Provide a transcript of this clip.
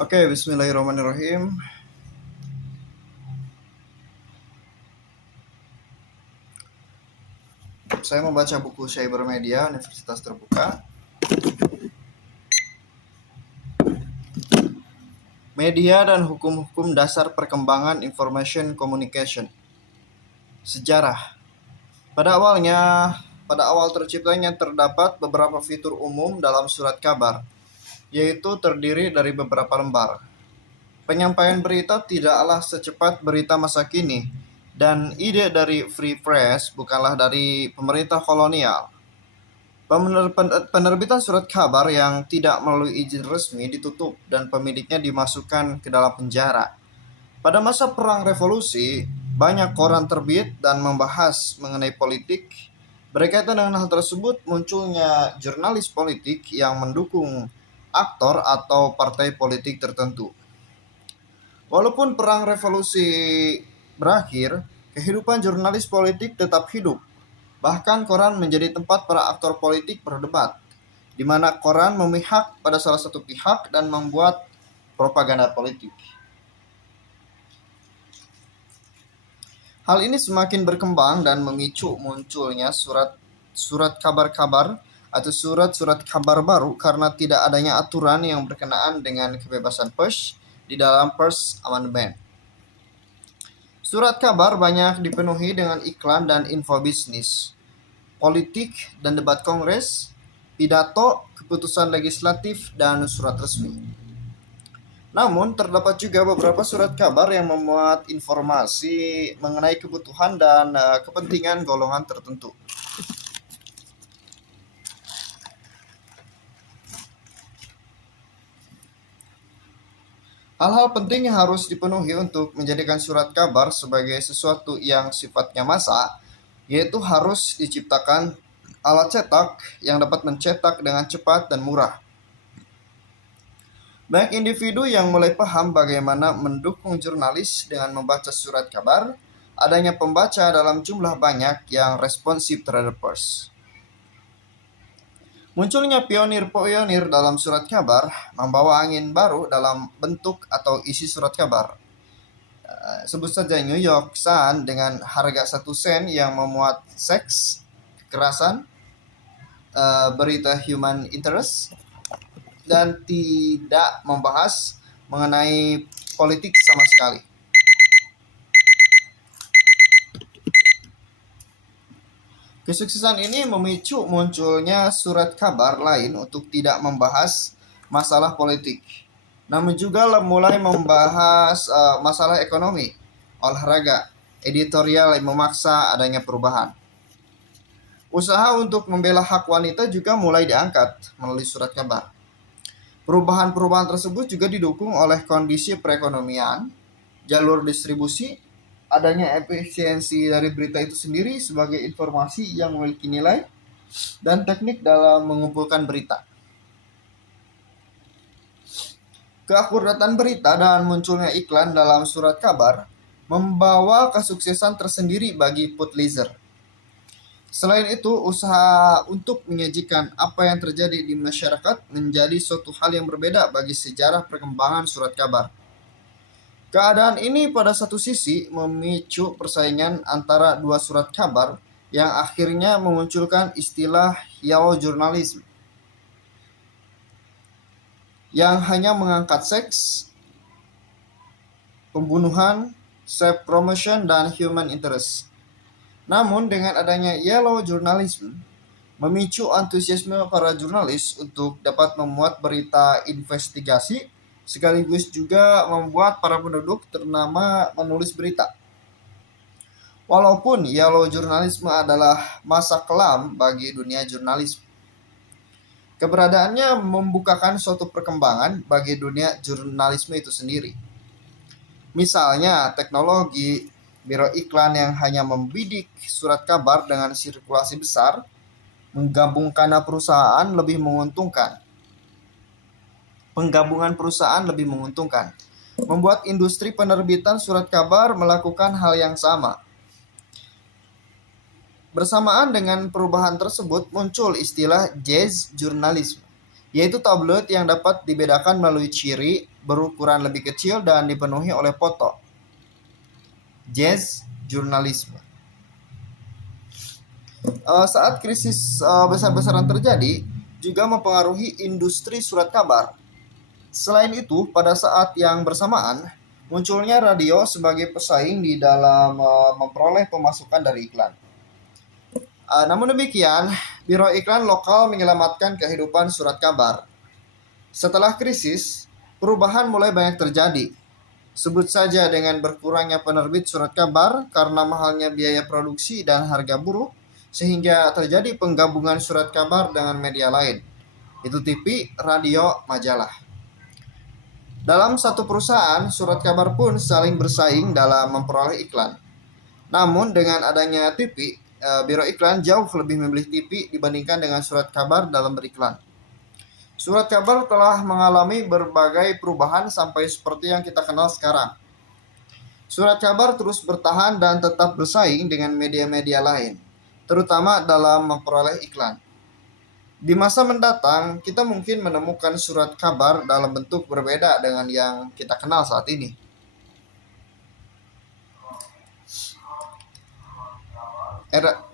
Oke, bismillahirrahmanirrahim. Saya membaca buku Cybermedia Universitas Terbuka. Media dan hukum-hukum dasar perkembangan information communication. Sejarah. Pada awal terciptanya terdapat beberapa fitur umum dalam surat kabar, yaitu terdiri dari beberapa lembar. Penyampaian berita tidaklah secepat berita masa kini, dan ide dari free press bukanlah dari pemerintah kolonial. Penerbitan surat kabar yang tidak melalui izin resmi ditutup dan pemiliknya dimasukkan ke dalam penjara. Pada masa Perang Revolusi, banyak koran terbit dan membahas mengenai politik. Berkaitan dengan hal tersebut, munculnya jurnalis politik yang mendukung aktor atau partai politik tertentu. Walaupun Perang Revolusi berakhir, kehidupan jurnalis politik tetap hidup. Bahkan koran menjadi tempat para aktor politik berdebat, di mana koran memihak pada salah satu pihak dan membuat propaganda politik. Hal ini semakin berkembang dan memicu munculnya surat kabar-kabar atau surat-surat kabar baru karena tidak adanya aturan yang berkenaan dengan kebebasan pers di dalam First Amendment. Surat kabar banyak dipenuhi dengan iklan dan info bisnis, politik dan debat kongres, pidato, keputusan legislatif, dan surat resmi. Namun, terdapat juga beberapa surat kabar yang memuat informasi mengenai kebutuhan dan kepentingan golongan tertentu. Hal-hal penting yang harus dipenuhi untuk menjadikan surat kabar sebagai sesuatu yang sifatnya massa, yaitu harus diciptakan alat cetak yang dapat mencetak dengan cepat dan murah. Banyak individu yang mulai paham bagaimana mendukung jurnalis dengan membaca surat kabar, adanya pembaca dalam jumlah banyak yang responsif terhadap pers. Munculnya pionir-pionir dalam surat kabar membawa angin baru dalam bentuk atau isi surat kabar. Sebut saja New York Sun dengan harga 1 sen yang memuat seks, kekerasan, berita human interest, dan tidak membahas mengenai politik sama sekali. Kesuksesan ini memicu munculnya surat kabar lain untuk tidak membahas masalah politik, namun juga mulai membahas masalah ekonomi, olahraga, editorial yang memaksa adanya perubahan. Usaha untuk membela hak wanita juga mulai diangkat melalui surat kabar. Perubahan-perubahan tersebut juga didukung oleh kondisi perekonomian, jalur distribusi, adanya efisiensi dari berita itu sendiri sebagai informasi yang memiliki nilai, dan teknik dalam mengumpulkan berita. Keakuratan berita dan munculnya iklan dalam surat kabar membawa kesuksesan tersendiri bagi Pulitzer. Selain itu, usaha untuk menyajikan apa yang terjadi di masyarakat menjadi suatu hal yang berbeda bagi sejarah perkembangan surat kabar. Keadaan ini pada satu sisi memicu persaingan antara dua surat kabar yang akhirnya memunculkan istilah yellow journalism yang hanya mengangkat seks, pembunuhan, self promotion, dan human interest. Namun dengan adanya yellow journalism memicu antusiasme para jurnalis untuk dapat memuat berita investigasi sekaligus juga membuat para penduduk ternama menulis berita. Walaupun yellow journalism adalah masa kelam bagi dunia jurnalisme, keberadaannya membukakan suatu perkembangan bagi dunia jurnalisme itu sendiri. Misalnya teknologi, biro iklan yang hanya membidik surat kabar dengan sirkulasi besar, menggabungkan perusahaan lebih menguntungkan. Penggabungan perusahaan lebih menguntungkan, membuat industri penerbitan surat kabar melakukan hal yang sama. Bersamaan dengan perubahan tersebut muncul istilah jazz journalism yaitu tabloid yang dapat dibedakan melalui ciri, berukuran lebih kecil dan dipenuhi oleh foto. Jazz jurnalisme. Saat krisis besar-besaran terjadi, juga mempengaruhi industri surat kabar. Selain itu, pada saat yang bersamaan, munculnya radio sebagai pesaing di dalam memperoleh pemasukan dari iklan. Namun demikian, biro iklan lokal menyelamatkan kehidupan surat kabar. Setelah krisis, perubahan mulai banyak terjadi. Sebut saja dengan berkurangnya penerbit surat kabar karena mahalnya biaya produksi dan harga buruh, sehingga terjadi penggabungan surat kabar dengan media lain. Itu TV, radio, majalah. Dalam satu perusahaan, surat kabar pun saling bersaing dalam memperoleh iklan. Namun dengan adanya TV, biro iklan jauh lebih memilih TV dibandingkan dengan surat kabar dalam beriklan. Surat kabar telah mengalami berbagai perubahan sampai seperti yang kita kenal sekarang. Surat kabar terus bertahan dan tetap bersaing dengan media-media lain, terutama dalam memperoleh iklan. Di masa mendatang, kita mungkin menemukan surat kabar dalam bentuk berbeda dengan yang kita kenal saat ini. Era